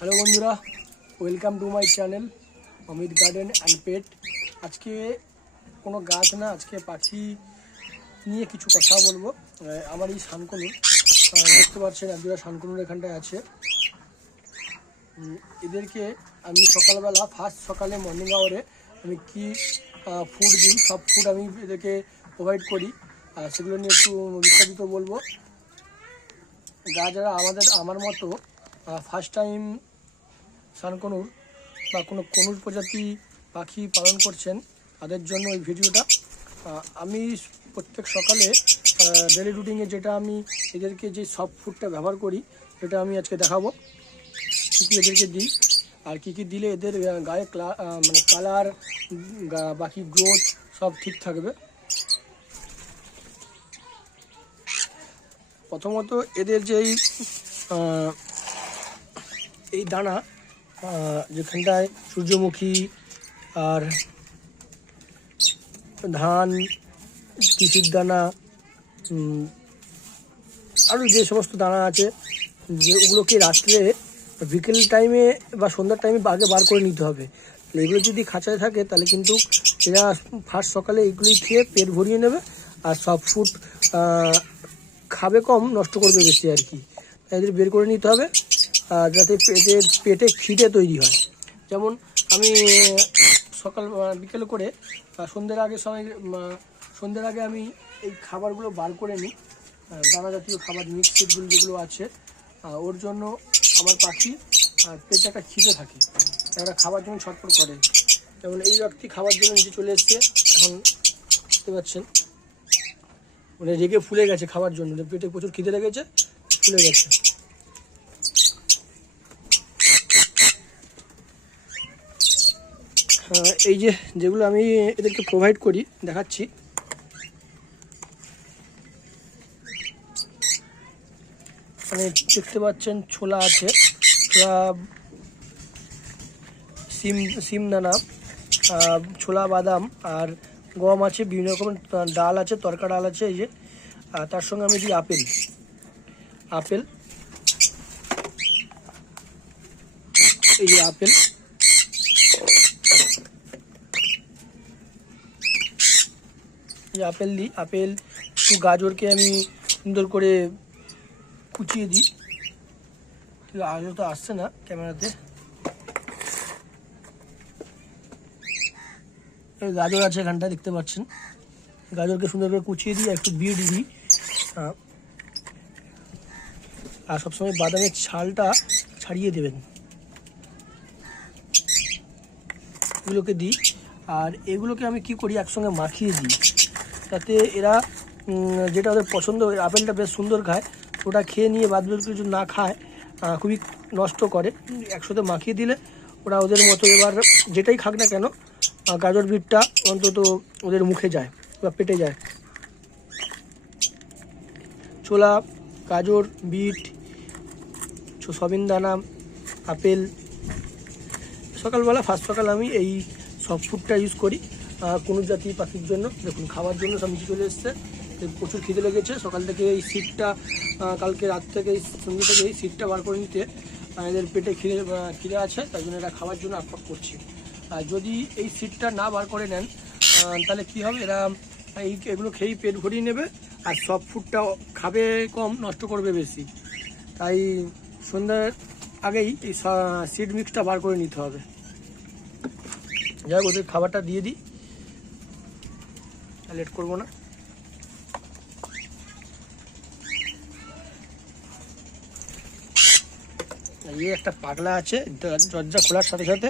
Hello বন্ধুরা, welcome to my channel Amit garden and pet. আজকে কোনো গাছ না, আজকে পাখি নিয়ে কিছু কথা বলবো। আমার এই শানকনুর দেখতে পাচ্ছেন, এক দুটা শানকনুর এখানটায় আছে। এদেরকে আমি সকালবেলা ফার্স্ট সকালে মর্নিং আওয়ারে আমি কি ফুড দিই, সব ফুড আমি এদেরকে প্রোভাইড করি। সেগুলো নিয়ে একটু বিস্তারিত বলবো। যারা আমার মতো ফার্স্ট টাইম শানকনুর বা কোনো কনুর প্রজাতি পাখি পালন করছেন, তাদের জন্য এই ভিডিওটা। আমি প্রত্যেক সকালে ডেলি রুটিনে যেটা আমি এদেরকে যে সব ফুডটা ব্যবহার করি সেটা আমি আজকে দেখাবো। কী কী এদেরকে দিই আর কী কী দিলে এদের গায়ে মানে কালার, বাকি গ্রোথ সব ঠিক থাকবে। প্রথমত এদের যেই এই দানা, যেখানটায় সূর্যমুখী আর ধান, তিসির দানা, আরও যে সমস্ত দানা আছে, যে ওগুলোকে রাত্রে বিকেল টাইমে বা সন্ধ্যার টাইমে আগে বার করে নিতে হবে। এগুলো যদি খাঁচায় থাকে তাহলে কিন্তু এরা ফার্স্ট সকালে এইগুলোই খেয়ে পেট ভরিয়ে নেবে, আর সব ফুড খাবে কম, নষ্ট করবে বেশি আর কি। এদের বের করে নিতে হবে যাতে পেটে খিদে তৈরি হয়। যেমন আমি সকাল বিকেল করে সন্ধ্যের আগে আমি এই খাবারগুলো বার করে নিই, দানা জাতীয় খাবার, মিক্স ফিডগুলো যেগুলো আছে। ওর জন্য আমার পাখি পেটে একটা খিদে থাকে, একটা খাবার জন্য ছটফট করে। যেমন এই ব্যক্তি খাবার জন্য নিচে চলে এসছে, এখন দেখতে পাচ্ছেন মানে রেগে ফুলে গেছে খাবার জন্য, পেটে প্রচুর খিদে লেগেছে, ফুলে গেছে। এই যেগুলো আমি এদেরকে প্রোভাইড করি দেখাচ্ছি। মানে দেখতে পাচ্ছেন ছোলা আছে, ছোলা, সিম দানা, ছোলা, বাদাম আর গম আছে, বিভিন্ন রকমের ডাল আছে, তরকা ডাল আছে। এই যে তার সঙ্গে আমি দিই আপেল। এই যে আপেল, আপেল দিই। আপেল, একটু গাজরকে আমি সুন্দর করে কুচিয়ে দিই। আজও তো আসছে না ক্যামেরাতে। এই গাজর আছে এখানটা, দেখতে পাচ্ছেন। গাজরকে সুন্দর করে কুচিয়ে দিই, একটু বিট দিই। আর সবসময় বাদামের ছালটা ছাড়িয়ে দেবেন, এগুলোকে দিই। আর এগুলোকে আমি কি করি, একসঙ্গে মাখিয়ে দিই, যাতে এরা যেটা ওদের পছন্দ, আপেলটা বেশ সুন্দর খায়, ওটা খেয়ে নিয়ে বাদ বাকি কিছু না খায়, খুবই নষ্ট করে। একসাথে মাখিয়ে দিলে ওরা ওদের মতো এবার যেটাই খাক না কেন, গাজর বিটটা অন্তত ওদের মুখে যায় বা পেটে যায়। ছোলা, গাজর, বিট, সয়াবিন দানা, আপেল, সকালবেলা ফার্স্ট সকাল আমি এই সব ফুডটা ইউজ করি কোনো জাতীয় পাখির জন্য। দেখুন খাওয়ার জন্য সব নিচে চলে এসছে, প্রচুর খিদে লেগেছে। সকাল থেকে এই সিটটা, কালকে রাত থেকে এই সন্ধ্যে থেকে এই সিটটা বার করে নিতে এদের পেটে খিদে আছে, তাই জন্য এটা খাওয়ার জন্য আটপাট করছি। আর যদি এই সিটটা না বার করে নেন তাহলে কি হবে, এরা এগুলো খেয়েই পেট ভরিয়ে নেবে, আর সব ফুডটা খাবে কম, নষ্ট করবে বেশি। তাই সন্ধ্যার আগেই এই সিড মিক্সটা বার করে নিতে হবে। যাই হোক, ওদের খাবারটা দিয়ে দিই, লেট করবো না। এই একটা পাগলা আছে, দরজা খোলার সাথে সাথে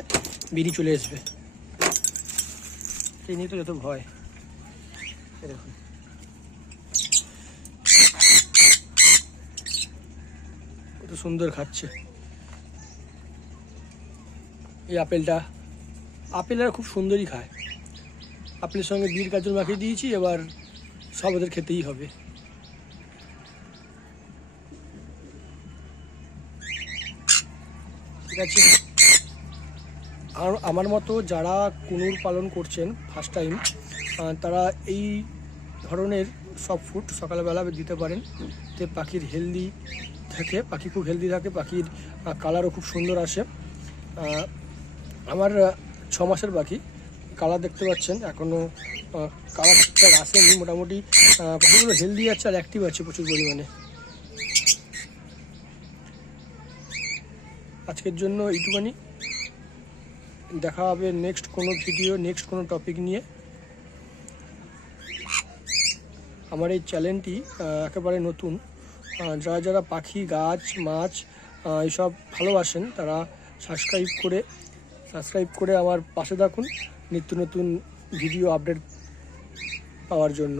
বেরিয়ে চলে আসবে, এই নিয়ে তো যত ভয়। দেখুন কত সুন্দর খাচ্ছে। এই আপেলটা খুব সুন্দরই খায়। আপেলের সঙ্গে বিট গাজর মাখিয়ে দিয়েছি, এবার সব ওদের খেতেই হবে। ঠিক আছে, আর আমার মতো যারা কুনুর পালন করছেন ফার্স্ট টাইম, তারা এই ধরনের সব ফুড সকালবেলা দিতে পারেন, এতে পাখির হেলদি থাকে, পাখি খুব হেলদি থাকে, পাখির কালারও খুব সুন্দর আসে। আমার 6 মাসের পাখি, কালার দেখতে পাচ্ছেন এখনও কালার ঠিকঠাক আসেনি, মোটামুটি পাখিগুলো হেলদি আছে আর অ্যাক্টিভ আছে প্রচুর পরিমাণে। আজকের জন্য এইটুখানি, দেখা হবে নেক্সট কোনো ভিডিও, নেক্সট কোনো টপিক নিয়ে। আমার এই চ্যানেলটি একেবারে নতুন, যারা যারা পাখি, গাছ, মাছ এইসব ভালোবাসেন তারা সাবস্ক্রাইব করে আমার পাশে থাকুন নিত্য নতুন ভিডিও আপডেট পাওয়ার জন্য।